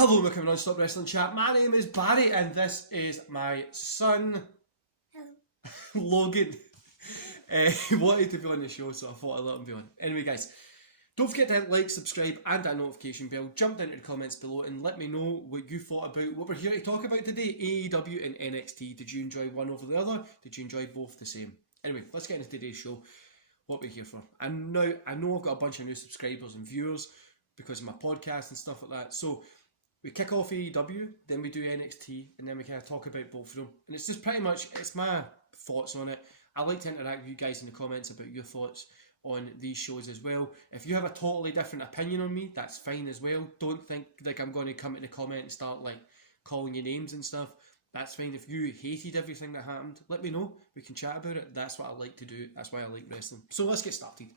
Hello, welcome to Non-Stop Wrestling Chat. My name is Barry and this is my son, Logan. He wanted to be on the show, so I thought I'd let him be on. Anyway, guys, don't forget to hit like, subscribe and that notification bell. Jump down to the comments below and let me know what you thought about what we're here to talk about today, AEW and NXT. Did you enjoy one over the other? Did you enjoy both the same? Anyway, let's get into today's show, what we're here for. And now, I know I've got a bunch of new subscribers and viewers because of my podcast and stuff like that, so we kick off AEW, then we do NXT, and then we kind of talk about both of them. And it's just pretty much, it's my thoughts on it. I like to interact with you guys in the comments about your thoughts on these shows as well. If you have a totally different opinion on me, that's fine as well. Don't think like I'm going to come in the comment and start like calling you names and stuff. That's fine. If you hated everything that happened, let me know. We can chat about it. That's what I like to do. That's why I like wrestling. So let's get started.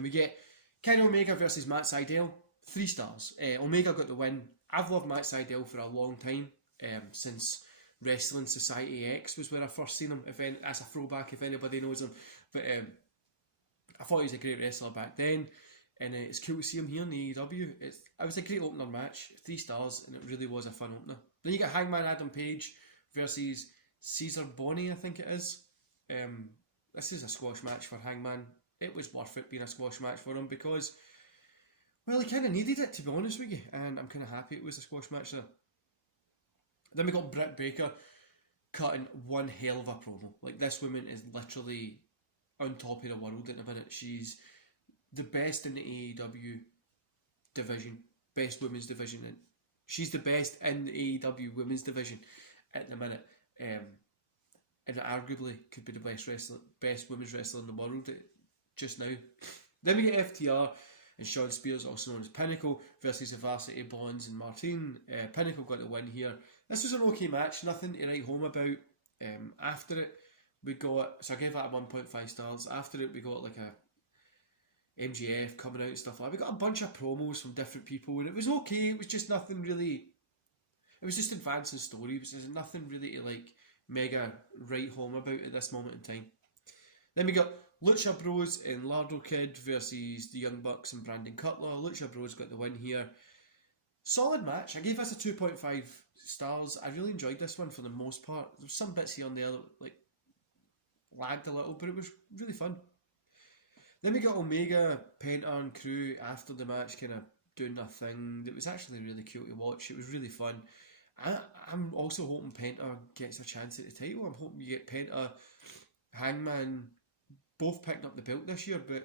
We get Kenny Omega versus Matt Seidel. 3 stars. Omega got the win. I've loved Matt Seidel for a long time, since Wrestling Society X was where I first seen him. That's a throwback if anybody knows him. But I thought he was a great wrestler back then, and it's cool to see him here in the AEW. It was a great opener match, 3 stars, and it really was a fun opener. Then you got Hangman Adam Page versus Caesar Bonnie, I think it is. This is a squash match for Hangman. It was worth it being a squash match for him because, well, he kind of needed it, to be honest with you, and I'm kind of happy it was a squash match there. Then we got Britt Baker cutting one hell of a promo. Like, this woman is literally on top of the world in a minute. She's the best in the AEW division, best women's division, and she's the best in the AEW women's division at the minute, and arguably could be the best women's wrestler in the world just now. Then we get FTR and Shawn Spears, also known as Pinnacle, versus the Varsity Blondes and Martine. Pinnacle got the win here. This was an okay match, nothing to write home about. After it, we got, so I gave that a 1.5 stars. After it, we got like a MJF coming out and stuff like that. We got a bunch of promos from different people, and it was okay. It was just nothing really. It was just advancing story. There's nothing really to like mega write home about at this moment in time. Then we got Lucha Bros and Lardo Kid versus the Young Bucks and Brandon Cutler. Lucha Bros got the win here. Solid match. I gave this a 2.5 stars. I really enjoyed this one for the most part. There's some bits here and there that like lagged a little, but it was really fun. Then we got Omega, Penta and crew after the match kind of doing their thing. It was actually really cool to watch. It was really fun. I'm also hoping Penta gets a chance at the title. I'm hoping you get Penta, Hangman, both picking up the belt this year, but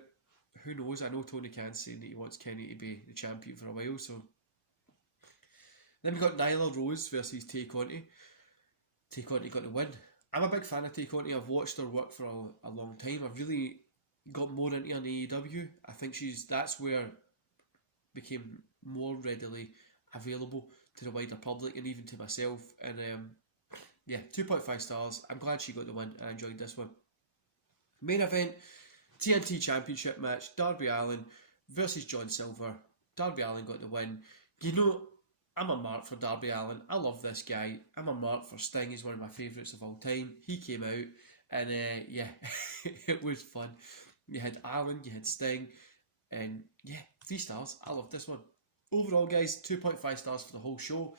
who knows? I know Tony Khan's saying that he wants Kenny to be the champion for a while, so. Then we got Nyla Rose versus Tay Conti. Tay Conti got the win. I'm a big fan of Tay Conti. I've watched her work for a long time. I've really got more into her in AEW. I think that's where became more readily available to the wider public and even to myself. And yeah, 2.5 stars. I'm glad she got the win and I enjoyed this one. Main event, TNT Championship match, Darby Allin versus John Silver. Darby Allin got the win. You know, I'm a mark for Darby Allin. I love this guy. I'm a mark for Sting. He's one of my favourites of all time. He came out and yeah, it was fun. You had Allin, you had Sting, and yeah, 3 stars. I love this one. Overall, guys, 2.5 stars for the whole show.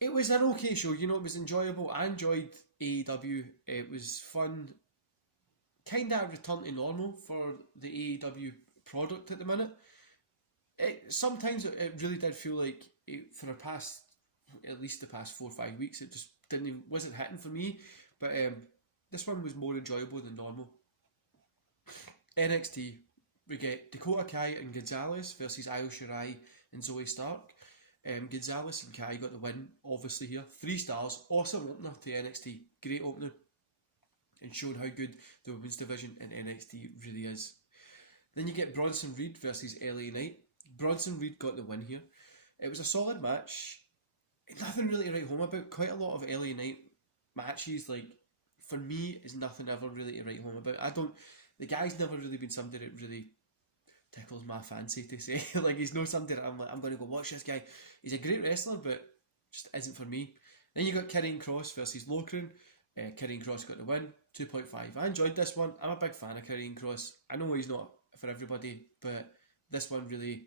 It was an okay show. You know, it was enjoyable. I enjoyed AEW. It was fun. Kind of return to normal for the AEW product at the minute. Sometimes it really did feel like for at least the past 4 or 5 weeks, it just wasn't hitting for me. But this one was more enjoyable than normal. NXT, we get Dakota Kai and Gonzalez versus Io Shirai and Zoe Stark. Gonzalez and Kai got the win, obviously here. 3 stars, awesome opener to NXT, great opener, and showed how good the women's division in NXT really is. Then you get Bronson Reed versus LA Knight. Bronson Reed got the win here. It was a solid match. Nothing really to write home about. Quite a lot of LA Knight matches, like, for me, is nothing ever really to write home about. The guy's never really been somebody that really tickles my fancy, to say. Like, he's not somebody that I'm like, I'm going to go watch this guy. He's a great wrestler, but just isn't for me. Then you got Karrion Kross versus Lokren. Karrion Kross got the win, 2.5. I enjoyed this one. I'm a big fan of Karrion Kross. I know he's not for everybody, but this one really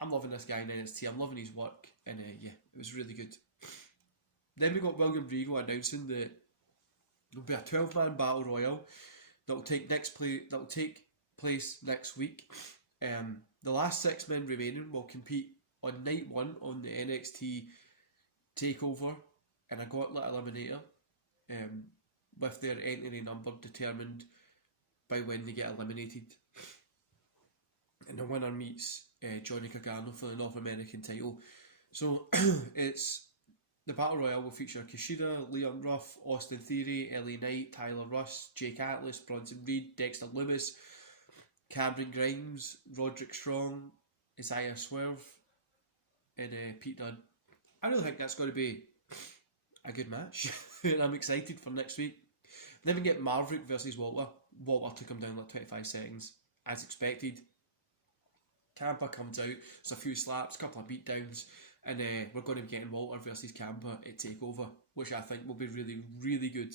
I'm loving this guy in NXT. I'm loving his work, and yeah, it was really good. Then we got William Regal announcing that there'll be a 12-man battle royal that'll take place next week. The last 6 men remaining will compete on night 1 on the NXT TakeOver in a gauntlet eliminator, with their entry number determined by when they get eliminated. And the winner meets Johnny Gargano for the North American title. So it's the Battle Royale will feature Kashuda, Leon Ruff, Austin Theory, LA Knight, Tyler Russ, Jake Atlas, Bronson Reed, Dexter Lumis, Cameron Grimes, Roderick Strong, Isaiah Swerve, and Pete Dunne. I really think that's going to be a good match, and I'm excited for next week. Then we get Maverick versus Walter. Walter took him down like 25 seconds, as expected. Ciampa comes out, there's a few slaps, a couple of beatdowns, and we're going to be getting Walter versus Ciampa at TakeOver, which I think will be really, really good.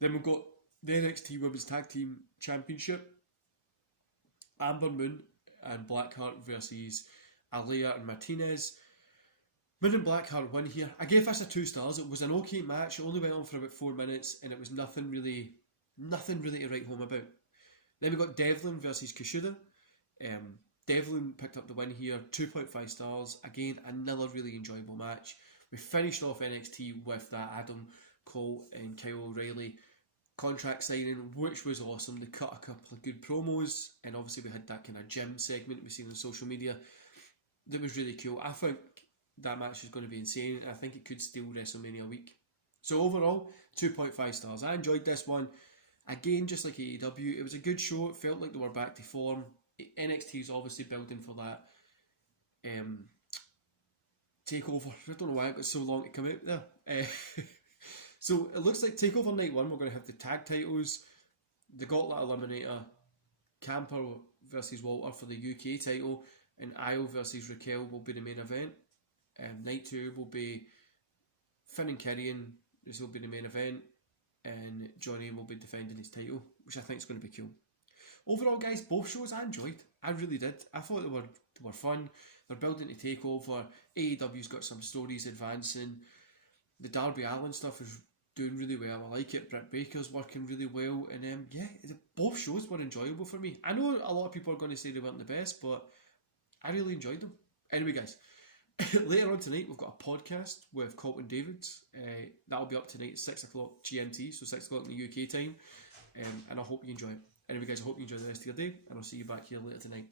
Then we've got the NXT Women's Tag Team Championship. Amber Moon and Blackheart versus Aliyah and Martinez. Moon and Blackheart win here. I gave this a 2 stars. It was an okay match. It only went on for about 4 minutes, and it was nothing really to write home about. Then we got Devlin versus Kashuda. Devlin picked up the win here, 2.5 stars. Again, another really enjoyable match. We finished off NXT with that Adam Cole and Kyle O'Reilly contract signing, which was awesome. They cut a couple of good promos, and obviously we had that kind of gym segment we've seen on social media that was really cool. I think that match is going to be insane, and I think it could steal WrestleMania week. So overall, 2.5 stars. I enjoyed this one. Again, just like AEW, it was a good show. It felt like they were back to form. NXT is obviously building for that TakeOver. I don't know why it got so long to come out there. So it looks like TakeOver Night 1, we're going to have the tag titles, the Gauntlet Eliminator, Ciampa versus Walter for the UK title, and Io versus Raquel will be the main event. Night 2 will be Finn and Kirian, this will be the main event, and Johnny will be defending his title, which I think is going to be cool. Overall, guys, both shows I enjoyed. I really did. I thought they were fun. They're building to TakeOver. AEW's got some stories advancing. The Darby Allin stuff is doing really well. I like it. Britt Baker's working really well. And yeah, both shows were enjoyable for me. I know a lot of people are going to say they weren't the best, but I really enjoyed them. Anyway, guys, later on tonight, we've got a podcast with Colton Davids. That'll be up tonight at 6 o'clock GMT, so 6 o'clock in the UK time. And I hope you enjoy it. Anyway, guys, I hope you enjoy the rest of your day, and I'll see you back here later tonight.